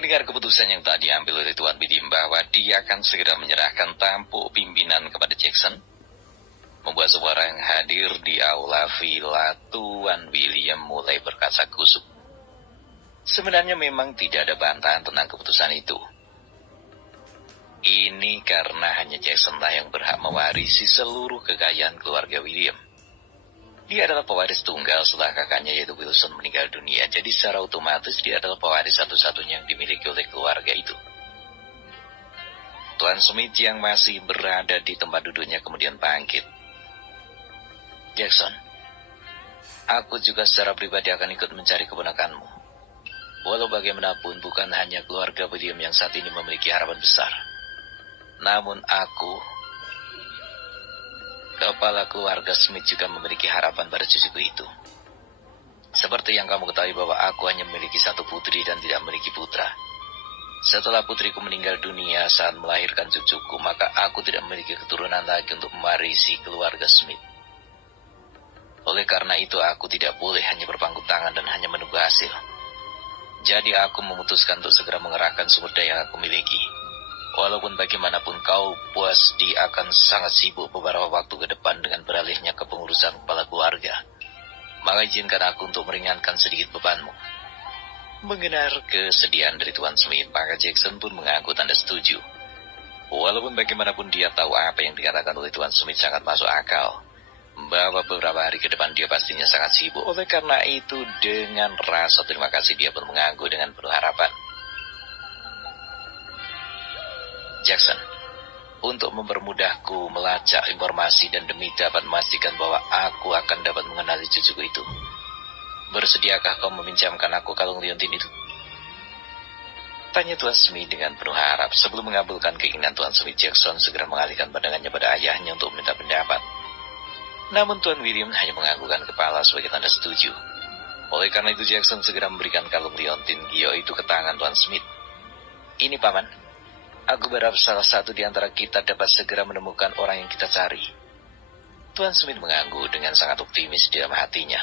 Mendengar keputusan yang tak diambil oleh Tuan William bahwa dia akan segera menyerahkan tampuk pimpinan kepada Jackson, membuat semua orang yang hadir di aula villa Tuan William mulai berkasa kusuk. Sebenarnya memang tidak ada bantahan tentang keputusan itu. Ini karena hanya Jacksonlah yang berhak mewarisi seluruh kekayaan keluarga William. Dia adalah pewaris tunggal setelah kakaknya yaitu Wilson meninggal dunia, jadi secara otomatis dia adalah pewaris satu-satunya yang dimiliki oleh keluarga itu. Tuan Smith yang masih berada di tempat duduknya kemudian bangkit. Jackson, aku juga secara pribadi akan ikut mencari keponakanmu. Walau bagaimanapun bukan hanya keluarga William yang saat ini memiliki harapan besar. Namun aku, kepala keluarga Smith, juga memiliki harapan pada cucuku itu. Seperti yang kamu ketahui bahwa aku hanya memiliki satu putri dan tidak memiliki putra. Setelah putriku meninggal dunia saat melahirkan cucuku, maka aku tidak memiliki keturunan lagi untuk mewarisi keluarga Smith. Oleh karena itu aku tidak boleh hanya berpangku tangan dan hanya menunggu hasil. Jadi aku memutuskan untuk segera mengerahkan sumber daya yang aku miliki. Walaupun bagaimanapun kau pasti akan sangat sibuk beberapa waktu ke depan dengan beralihnya ke pengurusan kepala keluarga, maka izinkan aku untuk meringankan sedikit bebanmu. Mendengar kesedihan dari Tuan Smith, maka Jackson pun mengaku tanda setuju. Walaupun bagaimanapun dia tahu apa yang dikatakan oleh Tuan Smith sangat masuk akal, bahwa beberapa hari ke depan dia pastinya sangat sibuk. Oleh karena itu, dengan rasa terima kasih dia pun mengaku dengan penuh harapan. Jackson, untuk mempermudahku melacak informasi dan demi dapat memastikan bahwa aku akan dapat mengenali cucuku itu, bersediakah kau meminjamkan aku kalung liontin itu? Tanya Tuan Smith dengan penuh harap. Sebelum mengabulkan keinginan Tuan Smith, Jackson segera mengalihkan pandangannya pada ayahnya untuk meminta pendapat. Namun Tuan William hanya menganggukkan kepala sebagai tanda setuju. Oleh karena itu Jackson segera memberikan kalung liontin Gio itu ke tangan Tuan Smith. Ini paman, aku berharap salah satu di antara kita dapat segera menemukan orang yang kita cari. Tuan Smith mengangguk dengan sangat optimis di dalam hatinya.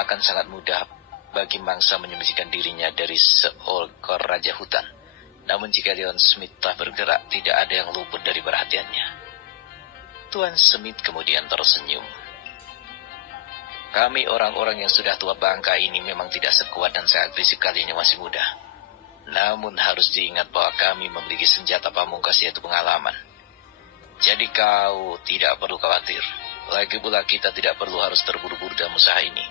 Akan sangat mudah bagi mangsa menyembunyikan dirinya dari seekor raja hutan. Namun jika Leon Smith telah bergerak, tidak ada yang luput dari perhatiannya. Tuan Smith kemudian tersenyum. Kami orang-orang yang sudah tua bangka ini memang tidak sekuat dan sehat fisik kalian yang masih muda. Namun harus diingat bahwa kami memiliki senjata pamungkas yaitu pengalaman. Jadi kau tidak perlu khawatir. Lagi pula kita tidak perlu harus terburu-buru dalam usaha ini.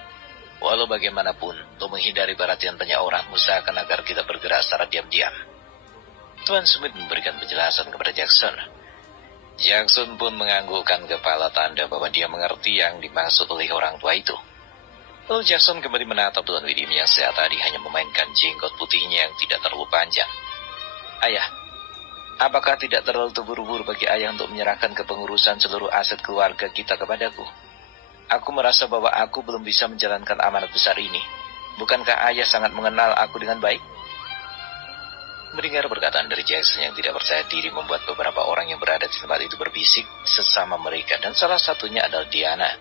Walau bagaimanapun, untuk menghindari perhatian banyak orang, usahakan agar kita bergerak secara diam-diam. Tuan Smith memberikan penjelasan kepada Jackson. Jackson pun menganggukkan kepala tanda bahwa dia mengerti yang dimaksud oleh orang tua itu. Lalu Jackson kembali menatap Tuan William yang saat tadi hanya memainkan jenggot putihnya yang tidak terlalu panjang. Ayah, apakah tidak terlalu terburu-buru bagi ayah untuk menyerahkan kepengurusan seluruh aset keluarga kita kepadaku? Aku merasa bahwa aku belum bisa menjalankan amanat besar ini. Bukankah ayah sangat mengenal aku dengan baik? Mendengar perkataan dari Jackson yang tidak percaya diri membuat beberapa orang yang berada di tempat itu berbisik sesama mereka, dan salah satunya adalah Diana,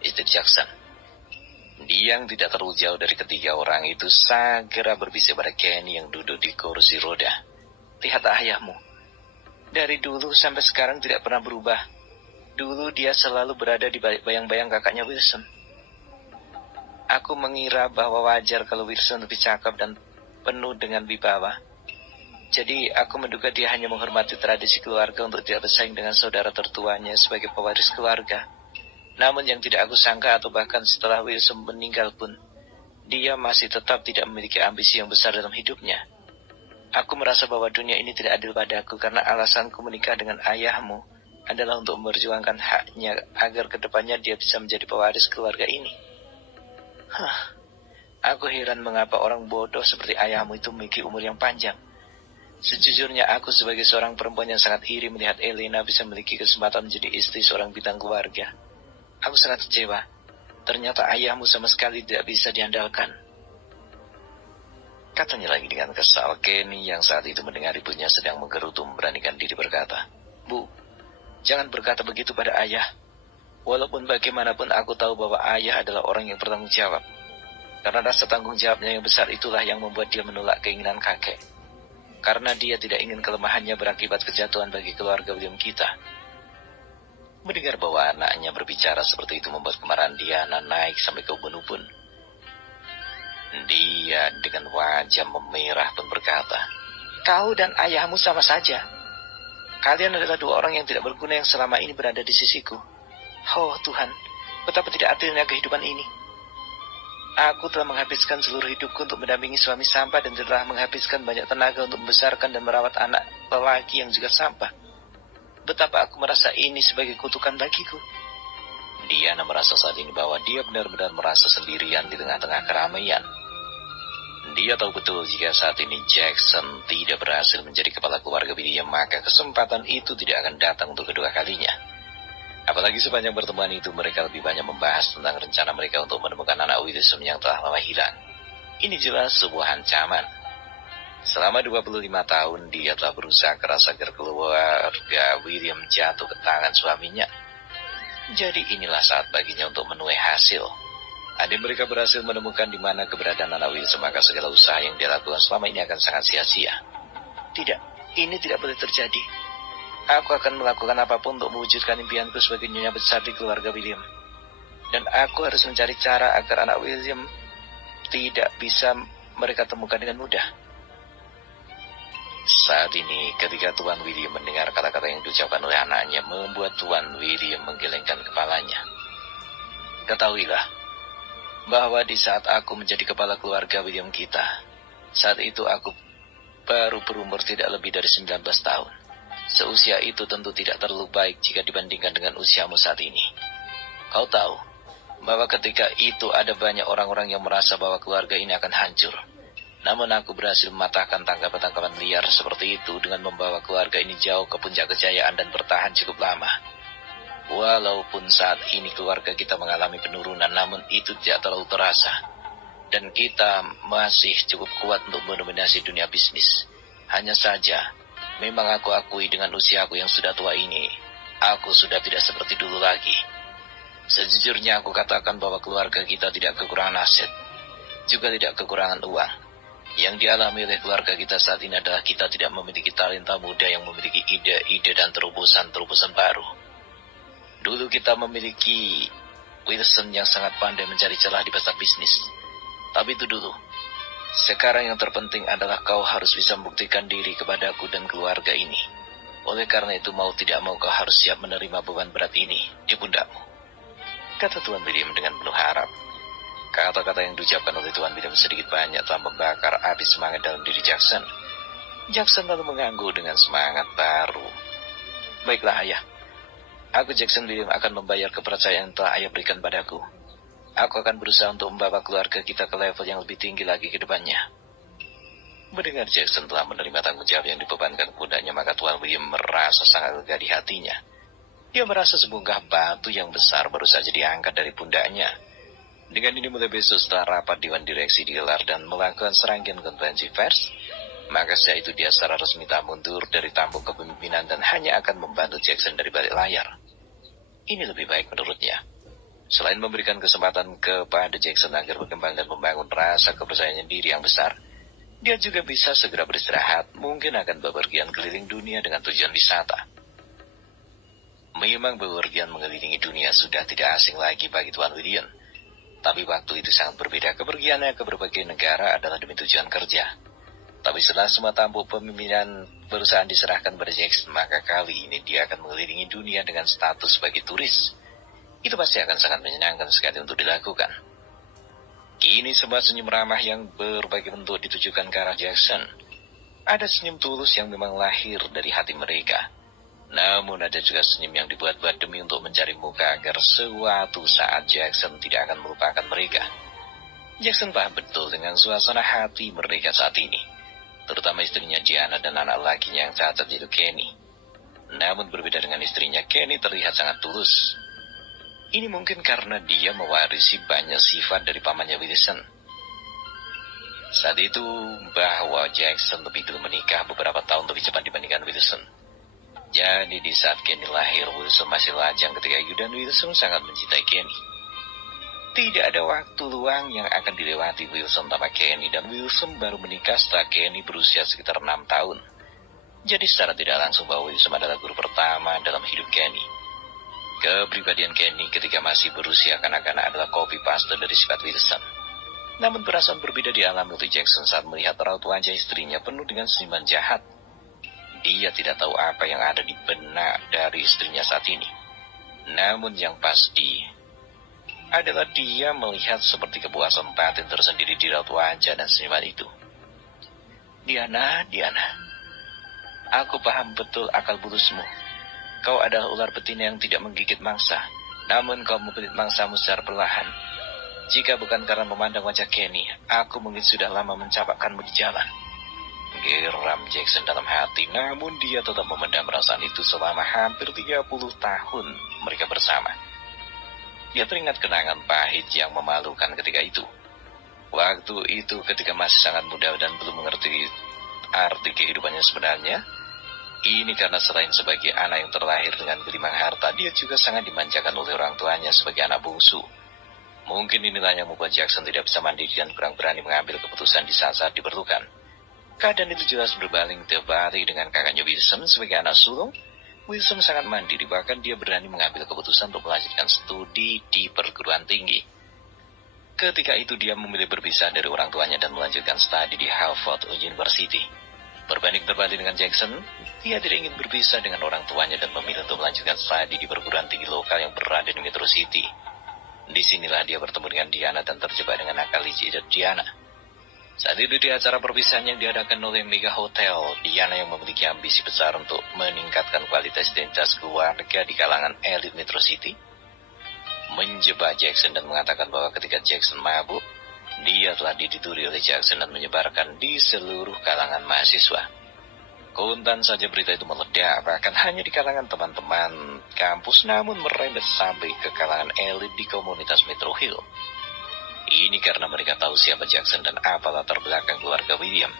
istri Jackson. Dia yang tidak terlalu jauh dari ketiga orang itu segera berbisik pada Kenny yang duduk di kursi roda. Lihat ayahmu. Dari dulu sampai sekarang tidak pernah berubah. Dulu dia selalu berada di bayang-bayang kakaknya Wilson. Aku mengira bahwa wajar kalau Wilson lebih cakap dan penuh dengan wibawa. Jadi aku menduga dia hanya menghormati tradisi keluarga untuk tidak bersaing dengan saudara tertuanya sebagai pewaris keluarga. Namun yang tidak aku sangka atau bahkan setelah Wilson meninggal pun, dia masih tetap tidak memiliki ambisi yang besar dalam hidupnya. Aku merasa bahwa dunia ini tidak adil padaku karena alasanku menikah dengan ayahmu adalah untuk memperjuangkan haknya agar kedepannya dia bisa menjadi pewaris keluarga ini. Aku heran mengapa orang bodoh seperti ayahmu itu memiliki umur yang panjang. Sejujurnya aku sebagai seorang perempuan yang sangat iri melihat Elena bisa memiliki kesempatan menjadi istri seorang bintang keluarga. Aku sangat kecewa. Ternyata ayahmu sama sekali tidak bisa diandalkan. Katanya lagi dengan kesal. Kenny yang saat itu mendengar ibunya sedang menggerutu memberanikan diri berkata, Bu, jangan berkata begitu pada ayah. Walaupun bagaimanapun aku tahu bahwa ayah adalah orang yang bertanggung jawab. Karena rasa tanggung jawabnya yang besar itulah yang membuat dia menolak keinginan kakek. Karena dia tidak ingin kelemahannya berakibat kejatuhan bagi keluarga William kita. Mendengar bahwa anaknya berbicara seperti itu membuat kemarahan Diana naik sampai ke ubun-ubun. Dia dengan wajah memerah pun berkata, "Kau dan ayahmu sama saja. Kalian adalah dua orang yang tidak berguna yang selama ini berada di sisiku. Oh Tuhan, betapa tidak adilnya kehidupan ini. Aku telah menghabiskan seluruh hidupku untuk mendampingi suami sampah dan telah menghabiskan banyak tenaga untuk membesarkan dan merawat anak lelaki yang juga sampah. Betapa aku merasa ini sebagai kutukan bagiku." Diana merasa saat ini bahwa dia benar-benar merasa sendirian di tengah-tengah keramaian. Dia tahu betul jika saat ini Jackson tidak berhasil menjadi kepala keluarga William, maka kesempatan itu tidak akan datang untuk kedua kalinya. Apalagi sepanjang pertemuan itu mereka lebih banyak membahas tentang rencana mereka untuk menemukan anak Wilson yang telah lama hilang. Ini jelas sebuah ancaman. Selama 25 tahun dia telah berusaha keras agar keluarga William jatuh ke tangan suaminya. Jadi inilah saat baginya untuk menuai hasil. Andai mereka berhasil menemukan di mana keberadaan anak Wilson, maka segala usaha yang dia lakukan selama ini akan sangat sia-sia. Tidak, ini tidak boleh terjadi. Aku akan melakukan apapun untuk mewujudkan impianku sebagai nyonya besar di keluarga William. Dan aku harus mencari cara agar anak William tidak bisa mereka temukan dengan mudah. Saat ini, ketika Tuan William mendengar kata-kata yang diucapkan oleh anaknya, membuat Tuan William menggelengkan kepalanya. Ketahuilah, bahwa di saat aku menjadi kepala keluarga William kita, saat itu aku baru berumur tidak lebih dari 19 tahun. Seusia itu tentu tidak terlalu baik jika dibandingkan dengan usiamu saat ini. Kau tahu, bahwa ketika itu ada banyak orang-orang yang merasa bahwa keluarga ini akan hancur. Namun aku berhasil mematahkan tangkapan-tangkapan liar seperti itu dengan membawa keluarga ini jauh ke puncak kejayaan dan bertahan cukup lama. Walaupun saat ini keluarga kita mengalami penurunan, namun itu tidak terlalu terasa. Dan kita masih cukup kuat untuk mendominasi dunia bisnis. Hanya saja, memang aku akui dengan usiaku yang sudah tua ini, aku sudah tidak seperti dulu lagi. Sejujurnya aku katakan bahwa keluarga kita tidak kekurangan aset, juga tidak kekurangan uang. Yang dialami oleh keluarga kita saat ini adalah kita tidak memiliki talenta muda yang memiliki ide-ide dan terobosan-terobosan baru. Dulu kita memiliki Wilson yang sangat pandai mencari celah di pasar bisnis. Tapi itu dulu. Sekarang yang terpenting adalah kau harus bisa membuktikan diri kepadaku dan keluarga ini. Oleh karena itu mau tidak mau kau harus siap menerima beban berat ini di pundakmu, kata Tuan William dengan penuh harap. Kata-kata yang diucapkan oleh Tuan William sedikit banyak telah membakar api semangat dalam diri Jackson. Jackson lalu mengangguk dengan semangat baru. Baiklah ayah. Aku Jackson William akan membayar kepercayaan yang telah ayah berikan padaku. Aku akan berusaha untuk membawa keluarga kita ke level yang lebih tinggi lagi ke depannya. Mendengar Jackson telah menerima tanggung jawab yang dibebankan pundaknya, maka Tuan William merasa sangat lega di hatinya. Dia merasa sebongkah batu yang besar baru saja diangkat dari pundaknya. Dengan ini mulai besok setelah rapat Dewan Direksi digelar dan melakukan serangkaian konferensi pers, maka setelah itu dia secara resmi tak mundur dari tampuk kepemimpinan dan hanya akan membantu Jackson dari balik layar. Ini lebih baik menurutnya. Selain memberikan kesempatan kepada Jackson agar berkembang dan membangun rasa kepercayaan diri yang besar, dia juga bisa segera beristirahat, mungkin akan bepergian keliling dunia dengan tujuan wisata. Memang bepergian mengelilingi dunia sudah tidak asing lagi bagi Tuan William. Tapi waktu itu sangat berbeda. Kepergiannya ke berbagai negara adalah demi tujuan kerja. Tapi setelah semua tampuk pemimpinan perusahaan diserahkan pada Jackson, maka kali ini dia akan mengelilingi dunia dengan status sebagai turis. Itu pasti akan sangat menyenangkan sekali untuk dilakukan. Kini sebuah senyum ramah yang berbagai bentuk ditujukan ke arah Jackson. Ada senyum tulus yang memang lahir dari hati mereka. Namun ada juga senyum yang dibuat-buat demi untuk mencari muka agar suatu saat Jackson tidak akan melupakan mereka. Jackson paham betul dengan suasana hati mereka saat ini, terutama istrinya Diana dan anak lakinya yang cacat yaitu Kenny. Namun berbeda dengan istrinya, Kenny terlihat sangat tulus. Ini mungkin karena dia mewarisi banyak sifat dari pamannya Wilson. Saat itu bahwa Jackson lebih dulu menikah beberapa tahun lebih cepat dibandingkan Wilson. Jadi di saat Kenny lahir, Wilson masih lajang ketika Yu dan Wilson sangat mencintai Kenny. Tidak ada waktu luang yang akan dilewati Wilson tanpa Kenny, dan Wilson baru menikah setelah Kenny berusia sekitar 6 tahun. Jadi secara tidak langsung bahwa Wilson adalah guru pertama dalam hidup Kenny. Kepribadian Kenny ketika masih berusia kanak-kanak adalah copy paste dari sifat Wilson. Namun perasaan berbeda dialami oleh Jackson saat melihat raut wajah istrinya penuh dengan senyuman jahat. Dia tidak tahu apa yang ada di benak dari istrinya saat ini. Namun yang pasti adalah dia melihat seperti kepuasan batin tersendiri di raut wajah dan senyuman itu. Diana, aku paham betul akal bulusmu. Kau adalah ular betina yang tidak menggigit mangsa, namun kau membelit mangsamu secara perlahan. Jika bukan karena memandang wajah Kenny, aku mungkin sudah lama mencapakkanmu di jalan. Geram Jackson dalam hati, namun dia tetap memendam perasaan itu selama hampir 30 tahun mereka bersama. Dia teringat kenangan pahit yang memalukan ketika itu. Waktu itu ketika masih sangat muda dan belum mengerti arti kehidupannya sebenarnya. Ini karena selain sebagai anak yang terlahir dengan gelimang harta, dia juga sangat dimanjakan oleh orang tuanya sebagai anak bungsu. Mungkin inilah yang membuat Jackson tidak bisa mandiri dan kurang berani mengambil keputusan di saat-saat diperlukan. Keadaan itu jelas berbanding terbalik dengan kakaknya Wilson sebagai anak sulung. Wilson sangat mandiri, bahkan dia berani mengambil keputusan untuk melanjutkan studi di perguruan tinggi. Ketika itu dia memilih berpisah dari orang tuanya dan melanjutkan studi di Harvard University. Berbanding terbalik dengan Jackson, dia tidak ingin berpisah dengan orang tuanya dan memilih untuk melanjutkan studi di perguruan tinggi lokal yang berada di Metro City. Disinilah dia bertemu dengan Diana dan terjebak dengan akal licik Diana. Saat itu di acara perpisahan yang diadakan oleh Mega Hotel, Diana yang memiliki ambisi besar untuk meningkatkan kualitas identitas keluarga di kalangan elit Metro City, menjebak Jackson dan mengatakan bahwa ketika Jackson mabuk, dia telah dituturi oleh Jackson dan menyebarkan di seluruh kalangan mahasiswa. Kontan saja berita itu meledak, bahkan hanya di kalangan teman-teman kampus, namun merembet sampai ke kalangan elit di komunitas Metro Hill. Ini karena mereka tahu siapa Jackson dan apa latar belakang keluarga William.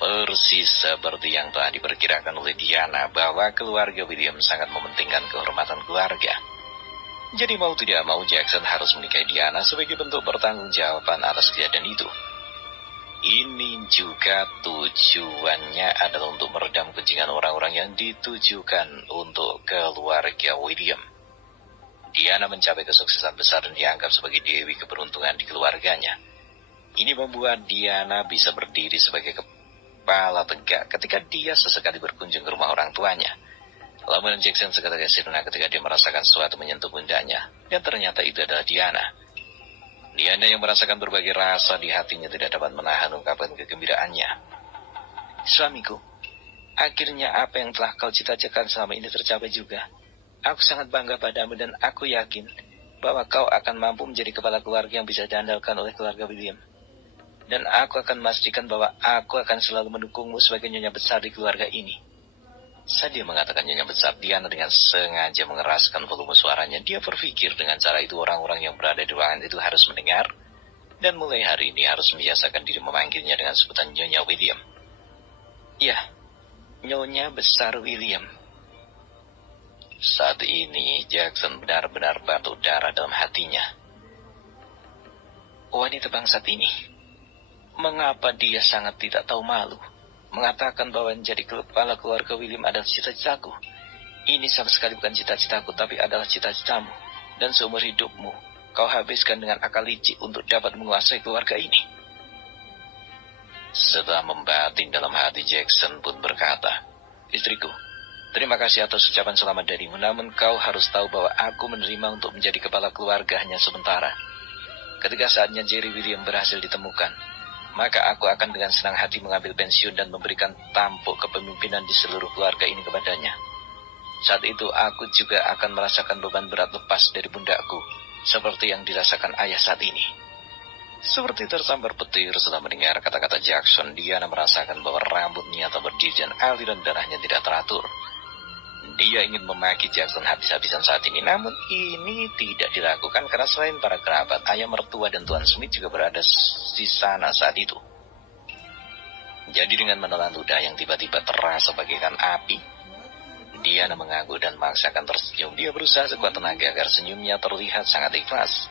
Persis seperti yang telah diperkirakan oleh Diana bahwa keluarga William sangat mementingkan kehormatan keluarga. Jadi mau tidak mau Jackson harus menikahi Diana sebagai bentuk pertanggungjawaban atas kejadian itu. Ini juga tujuannya adalah untuk meredam kepentingan orang-orang yang ditujukan untuk keluarga William. Diana mencapai kesuksesan besar dan dianggap sebagai dewi keberuntungan di keluarganya. Ini membuat Diana bisa berdiri sebagai kepala tegak ketika dia sesekali berkunjung ke rumah orang tuanya. Lamunan Jackson seketika sirna ketika dia merasakan sesuatu menyentuh pundaknya, dan ternyata itu adalah Diana. Diana yang merasakan berbagai rasa di hatinya tidak dapat menahan ungkapan kegembiraannya. Suamiku, akhirnya apa yang telah kau cita-citakan selama ini tercapai juga. Aku sangat bangga padamu dan aku yakin bahwa kau akan mampu menjadi kepala keluarga yang bisa diandalkan oleh keluarga William. Dan aku akan memastikan bahwa aku akan selalu mendukungmu sebagai nyonya besar di keluarga ini. Saat dia mengatakan nyonya besar, Diana dengan sengaja mengeraskan volume suaranya. Dia berpikir dengan cara itu orang-orang yang berada di ruangan itu harus mendengar. Dan mulai hari ini harus membiasakan diri memanggilnya dengan sebutan Nyonya William. Ya, Nyonya Besar William. Saat ini, Jackson benar-benar batuk darah dalam hatinya. Wanita bangsat ini, mengapa dia sangat tidak tahu malu? Mengatakan bahwa menjadi kepala keluarga William adalah cita-citaku. Ini sama sekali bukan cita-citaku, tapi adalah cita-citamu. Dan seumur hidupmu, kau habiskan dengan akal licik untuk dapat menguasai keluarga ini. Setelah membatin dalam hati, Jackson pun berkata, Istriku, terima kasih atas ucapan selamat darimu, namun kau harus tahu bahwa aku menerima untuk menjadi kepala keluarga hanya sementara. Ketika saatnya Jerry William berhasil ditemukan, maka aku akan dengan senang hati mengambil pensiun dan memberikan tampuk kepemimpinan di seluruh keluarga ini kepadanya. Saat itu aku juga akan merasakan beban berat lepas dari pundakku, seperti yang dirasakan ayah saat ini. Seperti tersambar petir setelah mendengar kata-kata Jackson, Diana merasakan bahwa rambutnya tak berdiri dan aliran darahnya tidak teratur. Dia ingin memaki Jackson habis-habisan saat ini, namun ini tidak dilakukan karena selain para kerabat, ayah mertua dan Tuan Smith juga berada di sana saat itu. Jadi dengan menelan ludah yang tiba-tiba terasa bagaikan api, Diana mengangguk dan memaksakan tersenyum. Dia berusaha sekuat tenaga agar senyumnya terlihat sangat ikhlas.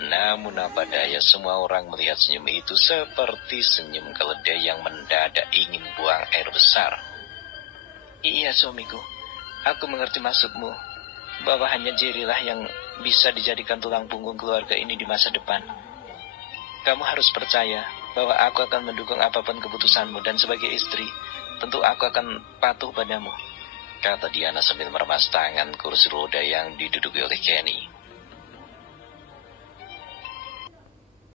Namun apa daya, semua orang melihat senyum itu seperti senyum keledai yang mendadak ingin buang air besar. Iya suamiku, aku mengerti maksudmu, bahwa hanya Jerry lah yang bisa dijadikan tulang punggung keluarga ini di masa depan. Kamu harus percaya bahwa aku akan mendukung apapun keputusanmu, dan sebagai istri, tentu aku akan patuh padamu, kata Diana sambil meremas tangan kursi roda yang diduduki oleh Kenny.